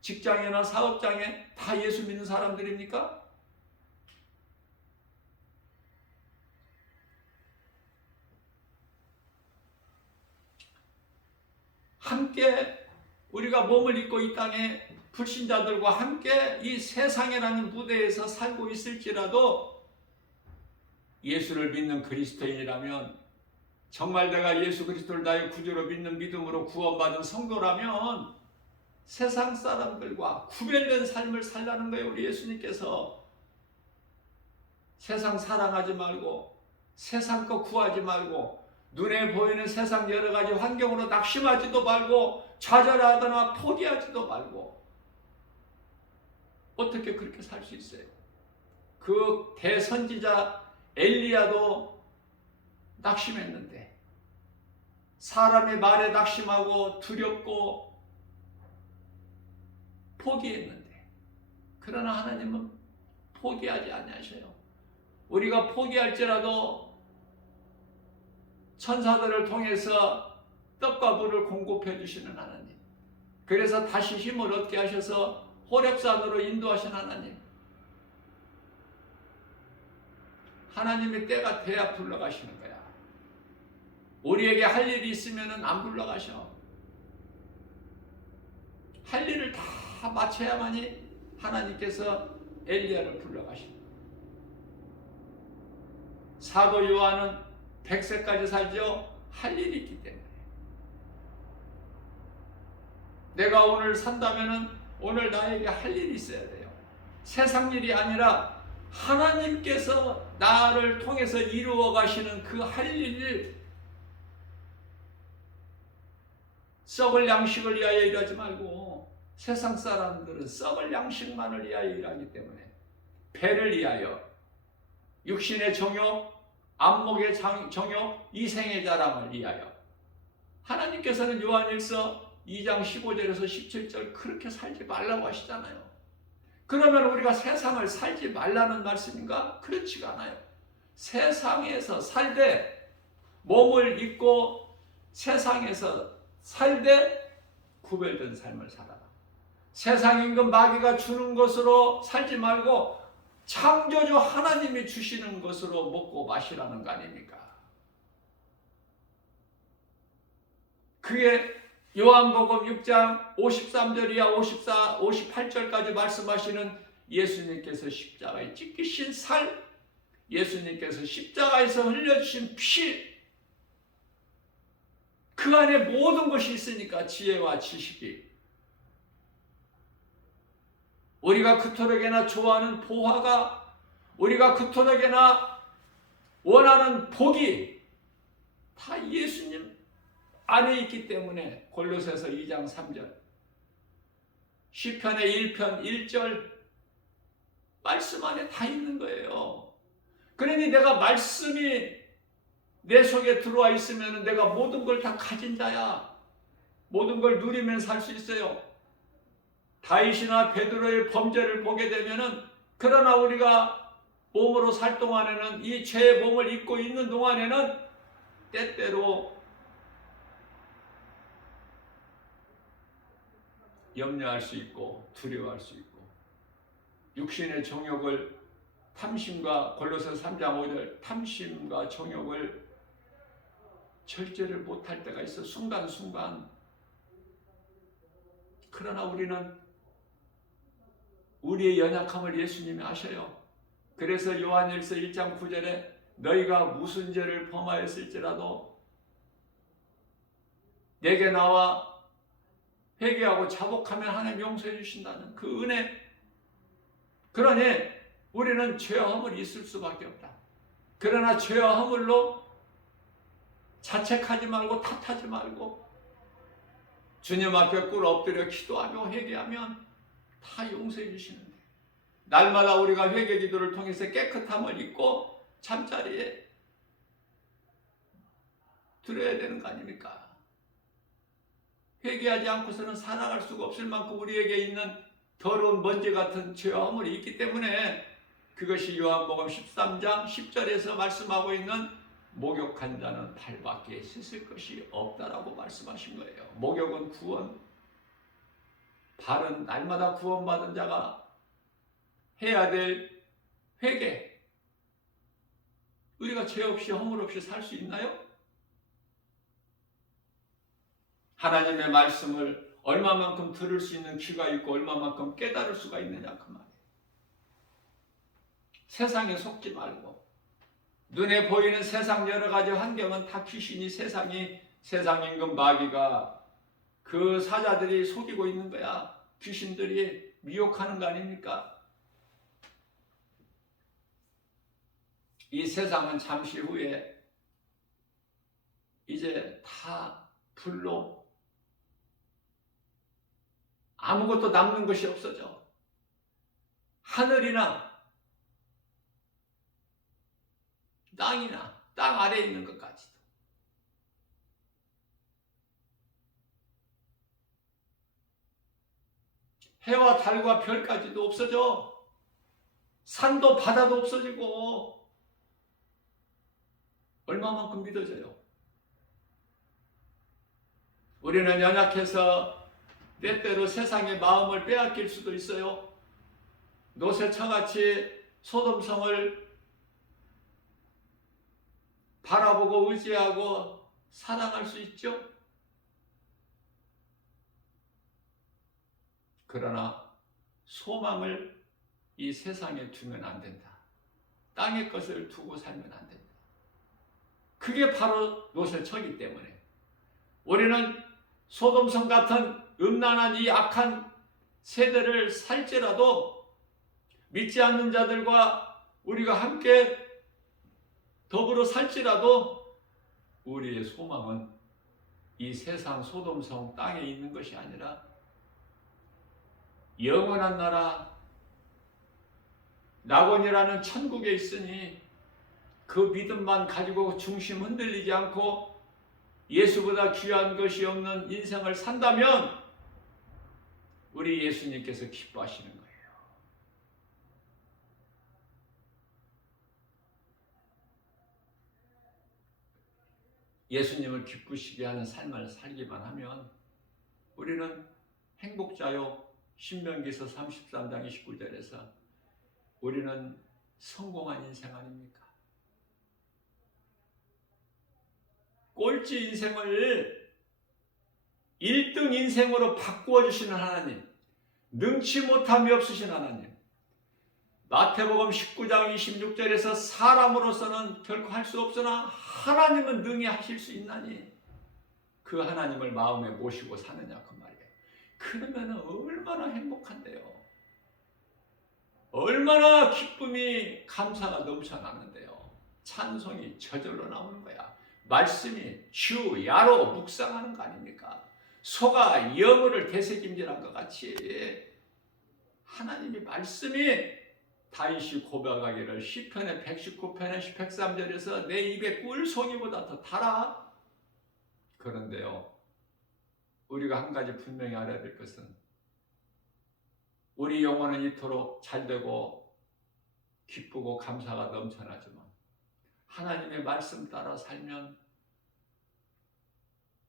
직장이나 사업장에 다 예수 믿는 사람들입니까? 함께 우리가 몸을 입고 이 땅에 불신자들과 함께 이 세상이라는 무대에서 살고 있을지라도 예수를 믿는 그리스도인이라면 정말 내가 예수 그리스도를 나의 구주로 믿는 믿음으로 구원받은 성도라면 세상 사람들과 구별된 삶을 살라는 거예요. 우리 예수님께서 세상 사랑하지 말고 세상 거 구하지 말고 눈에 보이는 세상 여러 가지 환경으로 낙심하지도 말고 좌절하거나 포기하지도 말고 어떻게 그렇게 살 수 있어요? 그 대선지자 엘리야도 낙심했는데 사람의 말에 낙심하고 두렵고 포기했는데 그러나 하나님은 포기하지 아니하셔요. 우리가 포기할지라도 천사들을 통해서 떡과 물을 공급해 주시는 하나님. 그래서 다시 힘을 얻게 하셔서 호렙산으로 인도하신 하나님. 하나님의 때가 돼야 불러가시는 거야. 우리에게 할 일이 있으면 안 불러가셔. 할 일을 다 마쳐야만이 하나님께서 엘리야를 불러가십니다. 사도 요한은 100세까지 살죠. 할 일이 있기 때문에. 내가 오늘 산다면은 오늘 나에게 할 일이 있어야 돼요. 세상 일이 아니라 하나님께서 나를 통해서 이루어 가시는 그 할 일을 썩을 양식을 위하여 일하지 말고 세상 사람들은 썩을 양식만을 위하여 일하기 때문에 배를 위하여 육신의 정욕, 안목의 정욕, 이생의 자랑을 위하여 하나님께서는 요한일서 2장 15절에서 17절 그렇게 살지 말라고 하시잖아요. 그러면 우리가 세상을 살지 말라는 말씀인가? 그렇지가 않아요. 세상에서 살되 몸을 입고 세상에서 살되 구별된 삶을 살아라. 세상 임금 마귀가 주는 것으로 살지 말고 창조주 하나님이 주시는 것으로 먹고 마시라는 거 아닙니까? 그게 요한복음 6장 53절이야 54, 58절까지 말씀하시는 예수님께서 십자가에 찢기신 살, 예수님께서 십자가에서 흘려주신 피, 그 안에 모든 것이 있으니까 지혜와 지식이, 우리가 그토록이나 좋아하는 보화가, 우리가 그토록이나 원하는 복이 다 예수님 안에 있기 때문에 골로새서 2장 3절, 시편의 1편 1절 말씀 안에 다 있는 거예요. 그러니 내가 말씀이 내 속에 들어와 있으면 내가 모든 걸 다 가진 자야. 모든 걸 누리면 살 수 있어요. 다윗이나 베드로의 범죄를 보게 되면은, 그러나 우리가 몸으로 살 동안에는, 이 죄의 몸을 입고 있는 동안에는 때때로 염려할 수 있고 두려워할 수 있고, 육신의 정욕을 탐심과, 골로새 3장 5절 탐심과 정욕을 절제를 못할 때가 있어, 순간순간. 그러나 우리는 우리의 연약함을 예수님이 아셔요. 그래서 요한일서 1장 9절에 너희가 무슨 죄를 범하였을지라도 내게 나와 회개하고 자복하면 하나님 용서해 주신다는 그 은혜. 그러니 우리는 죄와 허물이 있을 수밖에 없다. 그러나 죄와 허물로 자책하지 말고 탓하지 말고 주님 앞에 꿇어 엎드려 기도하며 회개하면 다 용서해 주시는데, 날마다 우리가 회개 기도를 통해서 깨끗함을 입고 잠자리에 들어야 되는 거 아닙니까? 회개하지 않고서는 살아갈 수가 없을 만큼 우리에게 있는 더러운 먼지 같은 죄와 허물이 있기 때문에, 그것이 요한복음 13장 10절에서 말씀하고 있는 목욕한 자는 발밖에 씻을 것이 없다라고 말씀하신 거예요. 목욕은 구원, 발은 날마다 구원받은 자가 해야 될 회개. 우리가 죄 없이 허물 없이 살 수 있나요? 하나님의 말씀을 얼마만큼 들을 수 있는 귀가 있고 얼마만큼 깨달을 수가 있느냐 그 말이에요. 세상에 속지 말고, 눈에 보이는 세상 여러 가지 환경은 다 귀신이, 세상 임금 마귀가, 그 사자들이 속이고 있는 거야. 귀신들이 미혹하는 거 아닙니까? 이 세상은 잠시 후에 이제 다 불로 아무것도 남는 것이 없어져. 하늘이나 땅이나 땅 아래에 있는 것까지도. 해와 달과 별까지도 없어져. 산도 바다도 없어지고. 얼마만큼 믿어져요? 우리는 연약해서 때때로 세상의 마음을 빼앗길 수도 있어요. 노새처같이 소돔성을 바라보고 의지하고 사랑할 수 있죠. 그러나 소망을 이 세상에 두면 안 된다. 땅의 것을 두고 살면 안 된다. 그게 바로 노새처이기 때문에 우리는 소돔성 같은 음란한 이 악한 세대를 살지라도, 믿지 않는 자들과 우리가 함께 더불어 살지라도, 우리의 소망은 이 세상 소돔성 땅에 있는 것이 아니라 영원한 나라 낙원이라는 천국에 있으니 그 믿음만 가지고 중심 흔들리지 않고 예수보다 귀한 것이 없는 인생을 산다면 우리 예수님께서 기뻐하시는 거예요. 예수님을 기쁘시게 하는 삶을 살기만 하면 우리는 행복자요. 신명기서 33장 29절에서 우리는 성공한 인생 아닙니까? 꼴찌 인생을 1등 인생으로 바꾸어 주시는 하나님, 능치 못함이 없으신 하나님. 마태복음 19장 26절에서 사람으로서는 결코 할 수 없으나 하나님은 능히 하실 수 있나니 그 하나님을 마음에 모시고 사느냐 그 말이에요. 그러면 얼마나 행복한데요. 얼마나 기쁨이 감사가 넘쳐나는데요. 찬송이 저절로 나오는 거야. 말씀이 주 야로 묵상하는 거 아닙니까? 소가 여물을 되새김질한 것 같이 하나님이 말씀이 다윗이 고백하기를 시편의 119편의 103절에서 내 입에 꿀송이보다 더 달아. 그런데요, 우리가 한 가지 분명히 알아야 될 것은 우리 영혼은 이토록 잘되고 기쁘고 감사가 넘쳐나지만 하나님의 말씀 따라 살면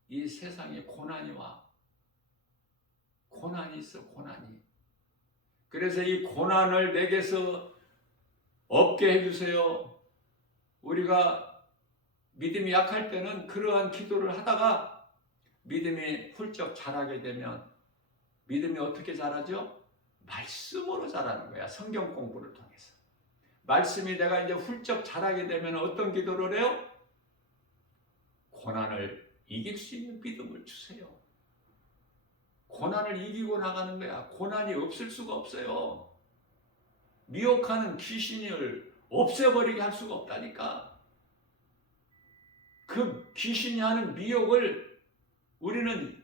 이 세상에 고난이 와. 고난이 있어, 고난이. 그래서 이 고난을 내게서 없게 해주세요. 우리가 믿음이 약할 때는 그러한 기도를 하다가 믿음이 훌쩍 자라게 되면 믿음이 어떻게 자라죠? 말씀으로 자라는 거야. 성경 공부를 통해서. 말씀이 내가 이제 훌쩍 자라게 되면 어떤 기도를 해요? 고난을 이길 수 있는 믿음을 주세요. 고난을 이기고 나가는 거야. 고난이 없을 수가 없어요. 미혹하는 귀신을 없애버리게 할 수가 없다니까. 그 귀신이 하는 미혹을 우리는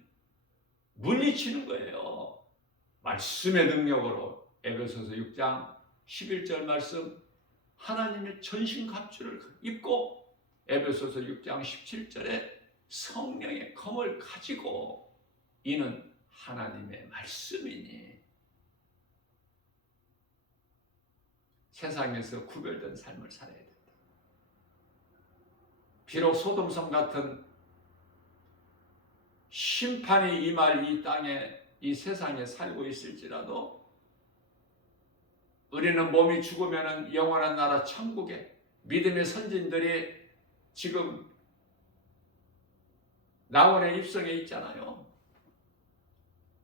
물리치는 거예요. 말씀의 능력으로. 에베소서 6장 11절 말씀, 하나님의 전신갑주를 입고 에베소서 6장 17절에 성령의 검을 가지고 이는 하나님의 말씀이니 세상에서 구별된 삶을 살아야 된다. 비록 소돔성 같은 심판이 임할 이 땅에, 이 세상에 살고 있을지라도 우리는 몸이 죽으면 영원한 나라 천국에 믿음의 선진들이 지금 낙원에 입성해 있잖아요.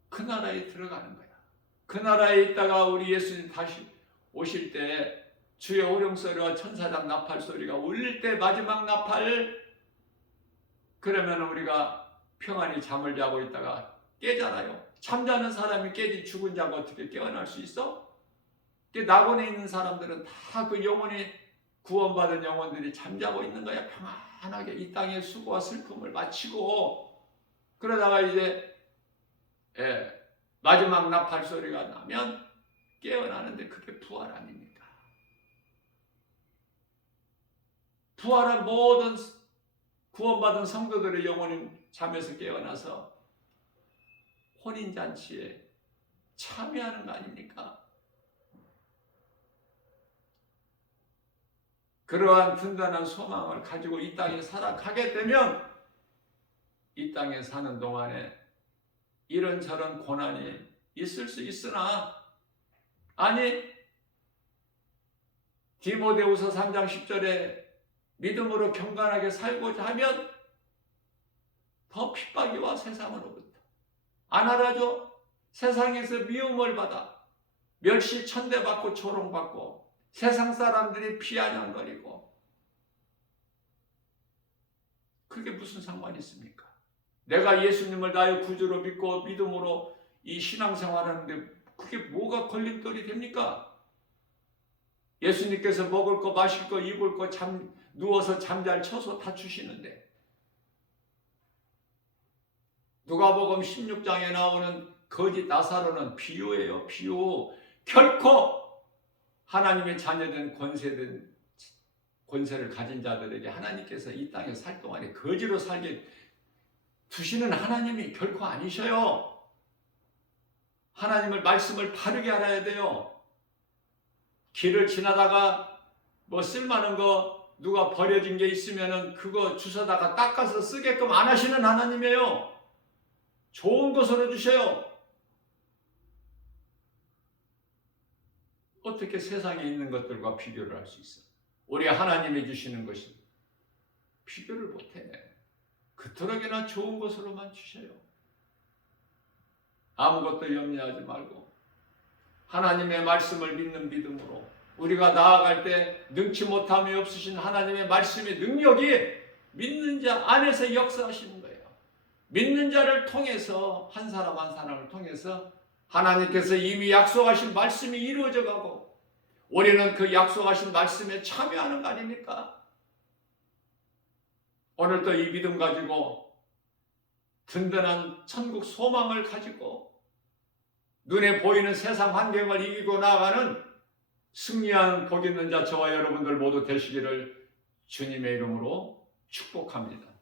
그 나라에 들어가는 거야. 그 나라에 있다가 우리 예수님 다시 오실 때 주의 호령소리와 천사장 나팔 소리가 울릴 때 마지막 나팔, 그러면 우리가 평안히 잠을 자고 있다가 깨잖아요. 잠자는 사람이 깨지 죽은 자가 어떻게 깨어날 수 있어? 낙원에 있는 사람들은 다 그 영혼이 구원받은 영혼들이 잠자고 있는 거야. 평안하게 이 땅의 수고와 슬픔을 마치고 그러다가 이제 마지막 나팔 소리가 나면 깨어나는데 그게 부활 아닙니까? 부활한 모든 구원받은 성도들의 영혼이 잠에서 깨어나서 혼인잔치에 참여하는 거 아닙니까? 그러한 든든한 소망을 가지고 이 땅에 살아가게 되면 이 땅에 사는 동안에 이런저런 고난이 있을 수 있으나, 아니 디모데후서 3장 10절에 믿음으로 경건하게 살고자 하면 더 핍박이 와. 세상으로부터 안 알아줘? 세상에서 미움을 받아 멸시 천대받고 조롱받고 세상 사람들이 비아냥거리고, 그게 무슨 상관이 있습니까? 내가 예수님을 나의 구주로 믿고 믿음으로 이 신앙생활하는데 그게 뭐가 걸림돌이 됩니까? 예수님께서 먹을 거 마실 거 입을 거 누워서 잠잘 처소 다 주시는데 누가복음 16장에 나오는 거짓 나사로는 비유예요. 비유. 결코 하나님의 자녀된 권세를 가진 자들에게 하나님께서 이 땅에 살 동안에 거지로 살게 두시는 하나님이 결코 아니셔요. 하나님을 말씀을 바르게 알아야 돼요. 길을 지나다가 뭐 쓸만한 거 누가 버려진 게 있으면은 그거 주워다가 닦아서 쓰게끔 안 하시는 하나님이에요. 좋은 것으로 주셔요. 어떻게 세상에 있는 것들과 비교를 할 수 있어? 우리 하나님이 주시는 것이 비교를 못해. 그토록이나 좋은 것으로만 주셔요. 아무것도 염려하지 말고 하나님의 말씀을 믿는 믿음으로 우리가 나아갈 때 능치 못함이 없으신 하나님의 말씀의 능력이 믿는 자 안에서 역사하시는 거예요. 믿는 자를 통해서 한 사람 한 사람을 통해서 하나님께서 이미 약속하신 말씀이 이루어져 가고 우리는 그 약속하신 말씀에 참여하는 거 아닙니까? 오늘도 이 믿음 가지고 든든한 천국 소망을 가지고 눈에 보이는 세상 환경을 이기고 나아가는 승리한 복 있는 자 저와 여러분들 모두 되시기를 주님의 이름으로 축복합니다.